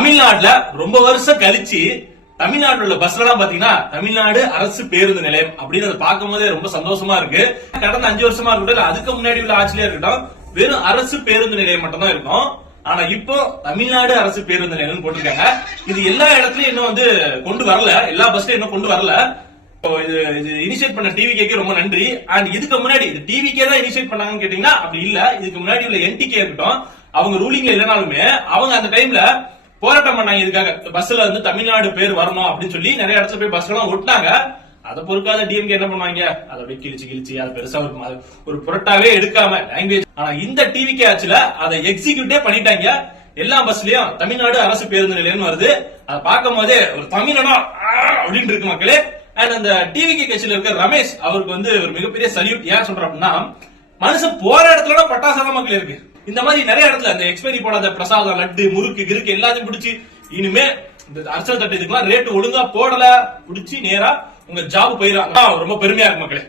தமிழ்நாட்டுல ரொம்ப வருஷம் கழிச்சு தமிழ்நாட்டுல உள்ள பஸ்ல எல்லாம் பாத்தீங்கன்னா தமிழ்நாடு அரசு பேருந்து நிலையம் அப்படின்னு அதை பார்க்கும் போதே ரொம்ப சந்தோஷமா இருக்கு. கடந்த 5 வருஷமா இருக்கட்டும், அதுக்கு முன்னாடி உள்ள ஆட்சியிலே இருக்கட்டும், வெறும் அரசு பேருந்து நிலையம் மட்டும் தான் இருக்கும். ஆனா இப்போ தமிழ்நாடு அரசு பேருந்து நிலையம் போட்டிருக்காங்க. இது எல்லா இடத்துலயும் இன்னும் கொண்டு வரல, எல்லா பஸ்லயும் இன்னும் கொண்டு வரல. இது இனிஷியேட் பண்ண டிவிகேக்கு ரொம்ப நன்றி. அண்ட் இதுக்கு முன்னாடி இது டிவிகே தான் இனிஷியேட் பண்ணாங்கன்னு கேட்டீங்கன்னா அப்படி இல்ல. இதுக்கு முன்னாடி உள்ள என்டிகே இருக்கட்டும், அவங்க ரூலிங்ல இல்லைனாலுமே அவங்க அந்த டைம்ல போராட்டம் பண்ணாங்க. இதுக்காக பஸ்ல தமிழ்நாடு பேர் வரணும் அப்படின்னு சொல்லி நிறைய இடத்துல போய் பஸ் எல்லாம் ஒட்டினாங்க. அதை பொறுக்காத டிஎம்கே என்ன பண்ணுவாங்க, அதை அப்படியே கிழிச்சு அதை பெருசா ஒரு புரட்டாவே எடுக்காம லாங்குவேஜ். ஆனா இந்த டிவிகே ஆட்சியில அதை எக்ஸிக்யூட்டே பண்ணிட்டாங்க. எல்லா பஸ்லயும் தமிழ்நாடு அரசு பேருந்து நிலையம் வருது. அதை பார்க்கும் போதே ஒரு தமிழனா அப்படின்னு இருக்கு மக்களே. அண்ட் அந்த டிவிகே கட்சியில இருக்க ரமேஷ் அவருக்கு ஒரு மிகப்பெரிய சல்யூட். ஏன் சொல்றேன் அப்படின்னா, மனுஷன் போற இடத்துல பட்டாசாதான் மக்கள் இருக்கு. இந்த மாதிரி நிறைய இடத்துல அந்த எக்ஸ்பைரி போடாத பிரசாதம், லட்டு, முறுக்கு, கிறுக்கு எல்லாத்தையும் பிடிச்சி இனிமே இந்த அரசியல் தட்டு இதுக்கெல்லாம் ரேட்டு ஒழுங்கா போடல, பிடிச்சி நேரா உங்க ஜாப் போயிடும். ரொம்ப பெருமையா இருக்கு மக்களே.